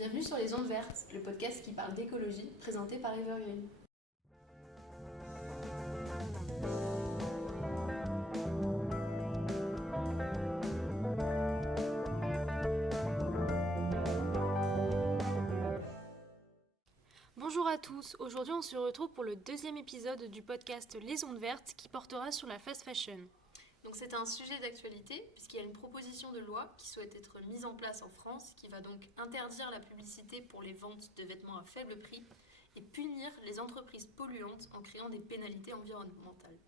Bienvenue sur les Ondes Vertes, le podcast qui parle d'écologie, présenté par Evergreen. Bonjour à tous, aujourd'hui on se retrouve pour le deuxième épisode du podcast Les Ondes Vertes qui portera sur la fast fashion. Donc c'est un sujet d'actualité puisqu'il y a une proposition de loi qui souhaite être mise en place en France qui va donc interdire la publicité pour les ventes de vêtements à faible prix et punir les entreprises polluantes en créant des pénalités environnementales.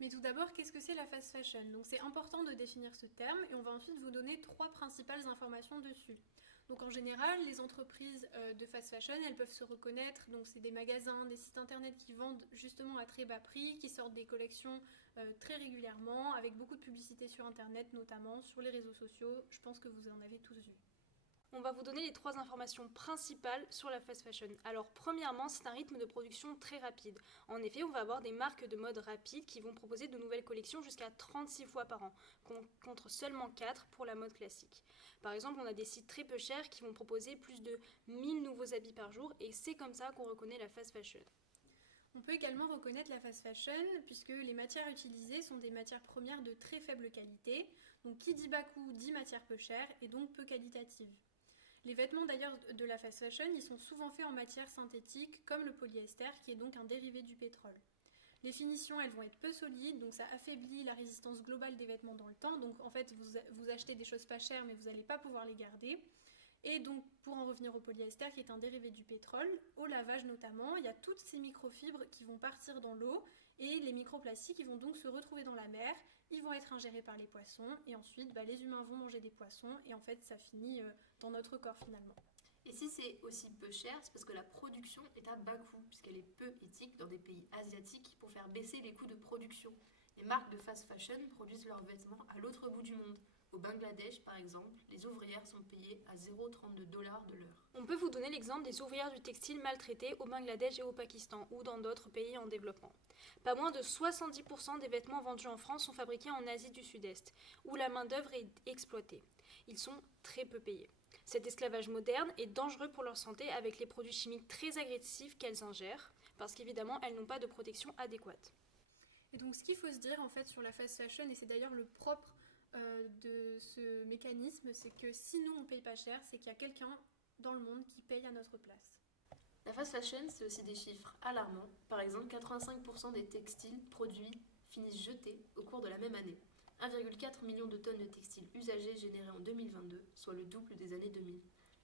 Mais tout d'abord, qu'est-ce que c'est la fast fashion ? Donc c'est important de définir ce terme et on va ensuite vous donner 3 principales informations dessus. Donc en général, les entreprises de fast fashion, elles peuvent se reconnaître, donc c'est des magasins, des sites internet qui vendent justement à très bas prix, qui sortent des collections très régulièrement, avec beaucoup de publicité sur internet notamment, sur les réseaux sociaux, je pense que vous en avez tous vu. On va vous donner les 3 informations principales sur la fast fashion. Alors premièrement, c'est un rythme de production très rapide. En effet, on va avoir des marques de mode rapide qui vont proposer de nouvelles collections jusqu'à 36 fois par an, contre seulement 4 pour la mode classique. Par exemple, on a des sites très peu chers qui vont proposer plus de 1000 nouveaux habits par jour et c'est comme ça qu'on reconnaît la fast fashion. On peut également reconnaître la fast fashion puisque les matières utilisées sont des matières premières de très faible qualité. Donc qui dit bas coût dit matière peu chère et donc peu qualitative. Les vêtements d'ailleurs de la fast fashion, ils sont souvent faits en matière synthétique comme le polyester qui est donc un dérivé du pétrole. Les finitions, elles vont être peu solides, donc ça affaiblit la résistance globale des vêtements dans le temps. Donc en fait, vous achetez des choses pas chères mais vous n'allez pas pouvoir les garder. Et donc, pour en revenir au polyester, qui est un dérivé du pétrole, au lavage notamment, il y a toutes ces microfibres qui vont partir dans l'eau et les microplastiques ils vont donc se retrouver dans la mer, ils vont être ingérés par les poissons et ensuite les humains vont manger des poissons et en fait ça finit dans notre corps finalement. Et si c'est aussi peu cher, c'est parce que la production est à bas coût, puisqu'elle est peu éthique dans des pays asiatiques pour faire baisser les coûts de production. Les marques de fast fashion produisent leurs vêtements à l'autre bout du monde. Au Bangladesh, par exemple, les ouvrières sont payées à 0,32 $ de l'heure. On peut vous donner l'exemple des ouvrières du textile maltraitées au Bangladesh et au Pakistan, ou dans d'autres pays en développement. Pas moins de 70% des vêtements vendus en France sont fabriqués en Asie du Sud-Est, où la main-d'œuvre est exploitée. Ils sont très peu payés. Cet esclavage moderne est dangereux pour leur santé avec les produits chimiques très agressifs qu'elles ingèrent, parce qu'évidemment, elles n'ont pas de protection adéquate. Et donc ce qu'il faut se dire en fait sur la fast fashion, et c'est d'ailleurs le propre de ce mécanisme, c'est que si nous on paye pas cher, c'est qu'il y a quelqu'un dans le monde qui paye à notre place. La fast fashion, c'est aussi des chiffres alarmants. Par exemple, 85% des textiles produits finissent jetés au cours de la même année. 1,4 million de tonnes de textiles usagés générés en 2022, soit le double des années 2000.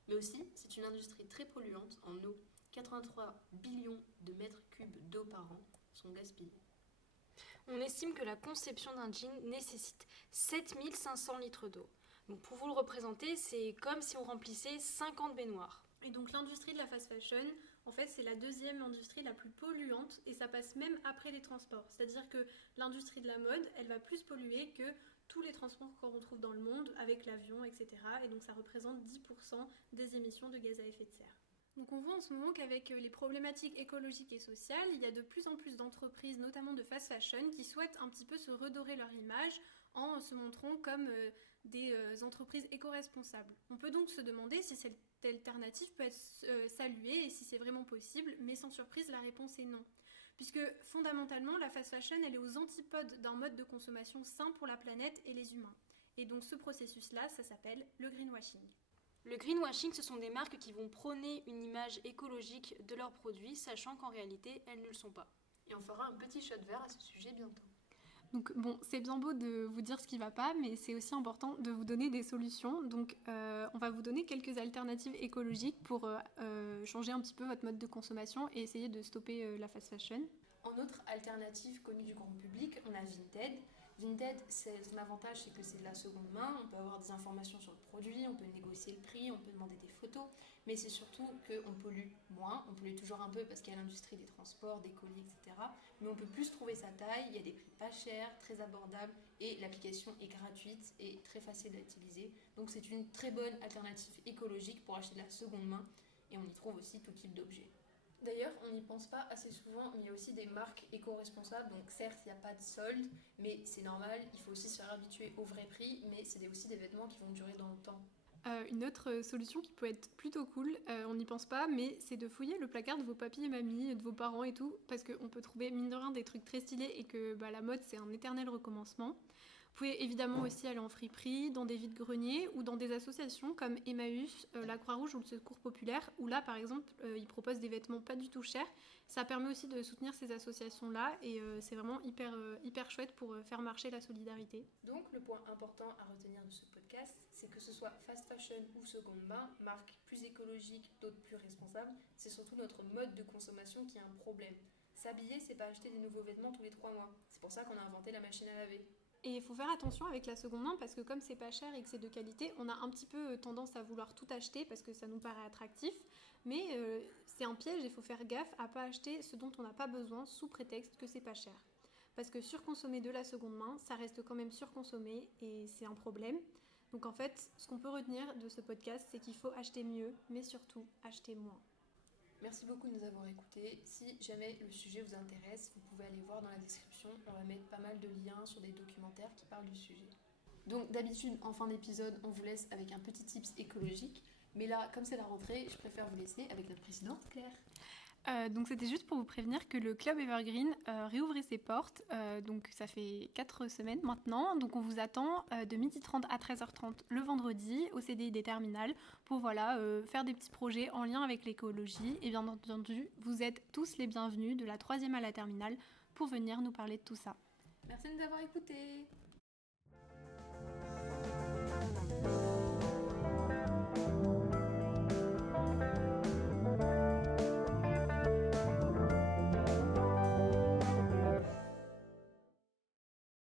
Mais aussi, c'est une industrie très polluante en eau. 83 billions de mètres cubes d'eau par an sont gaspillés. On estime que la conception d'un jean nécessite 7500 litres d'eau. Donc pour vous le représenter, c'est comme si on remplissait 50 baignoires. Et donc l'industrie de la fast fashion, en fait, c'est la deuxième industrie la plus polluante et ça passe même après les transports. C'est-à-dire que l'industrie de la mode, elle va plus polluer que tous les transports qu'on retrouve dans le monde avec l'avion, etc. Et donc ça représente 10% des émissions de gaz à effet de serre. Donc on voit en ce moment qu'avec les problématiques écologiques et sociales, il y a de plus en plus d'entreprises, notamment de fast fashion, qui souhaitent un petit peu se redorer leur image en se montrant comme des entreprises éco-responsables. On peut donc se demander si cette alternative peut être saluée et si c'est vraiment possible, mais sans surprise, la réponse est non. Puisque fondamentalement, la fast fashion, elle est aux antipodes d'un mode de consommation sain pour la planète et les humains. Et donc ce processus-là, ça s'appelle le greenwashing. Le greenwashing, ce sont des marques qui vont prôner une image écologique de leurs produits, sachant qu'en réalité, elles ne le sont pas. Et on fera un petit shot vert à ce sujet bientôt. Donc bon, c'est bien beau de vous dire ce qui ne va pas, mais c'est aussi important de vous donner des solutions. Donc on va vous donner quelques alternatives écologiques pour changer un petit peu votre mode de consommation et essayer de stopper la fast fashion. En autre alternative connue du grand public, on a Vinted. Vinted, son avantage, c'est que c'est de la seconde main. On peut avoir des informations sur le produit, on peut négocier le prix, on peut demander des photos. Mais c'est surtout qu'on pollue moins. On pollue toujours un peu parce qu'il y a l'industrie des transports, des colis, etc. Mais on peut plus trouver sa taille. Il y a des prix pas chers, très abordables. Et l'application est gratuite et très facile à utiliser. Donc c'est une très bonne alternative écologique pour acheter de la seconde main. Et on y trouve aussi tout type d'objets. D'ailleurs, on n'y pense pas assez souvent, mais il y a aussi des marques éco-responsables. Donc certes, il n'y a pas de solde, mais c'est normal, il faut aussi se faire habituer au vrai prix, mais c'est aussi des vêtements qui vont durer dans le temps. Une autre solution qui peut être plutôt cool, on n'y pense pas, mais c'est de fouiller le placard de vos papis et mamies, de vos parents et tout, parce qu'on peut trouver mine de rien des trucs très stylés et que la mode c'est un éternel recommencement. Vous pouvez évidemment aussi aller en friperie, dans des vides-greniers ou dans des associations comme Emmaüs, la Croix-Rouge ou le Secours Populaire, où là par exemple ils proposent des vêtements pas du tout chers. Ça permet aussi de soutenir ces associations-là et c'est vraiment hyper chouette pour faire marcher la solidarité. Donc le point important à retenir de ce podcast, c'est que ce soit fast fashion ou seconde main, marque plus écologique, d'autres plus responsables, c'est surtout notre mode de consommation qui a un problème. S'habiller, c'est pas acheter des nouveaux vêtements tous les 3 mois. C'est pour ça qu'on a inventé la machine à laver. Et il faut faire attention avec la seconde main parce que comme c'est pas cher et que c'est de qualité, on a un petit peu tendance à vouloir tout acheter parce que ça nous paraît attractif. Mais c'est un piège, il faut faire gaffe à pas acheter ce dont on n'a pas besoin sous prétexte que c'est pas cher. Parce que surconsommer de la seconde main, ça reste quand même surconsommé et c'est un problème. Donc en fait, ce qu'on peut retenir de ce podcast, c'est qu'il faut acheter mieux, mais surtout acheter moins. Merci beaucoup de nous avoir écoutés. Si jamais le sujet vous intéresse, vous pouvez aller voir dans la description. On va mettre pas mal de liens sur des documentaires qui parlent du sujet. Donc d'habitude, en fin d'épisode, on vous laisse avec un petit tips écologique. Mais là, comme c'est la rentrée, je préfère vous laisser avec notre présidente Claire. Donc c'était juste pour vous prévenir que le Club Evergreen réouvrait ses portes, donc ça fait 4 semaines maintenant, donc on vous attend de 12h30 à 13h30 le vendredi au CDI des terminales pour faire des petits projets en lien avec l'écologie et bien entendu vous êtes tous les bienvenus de la 3e à la terminale pour venir nous parler de tout ça. Merci de nous avoir écoutés.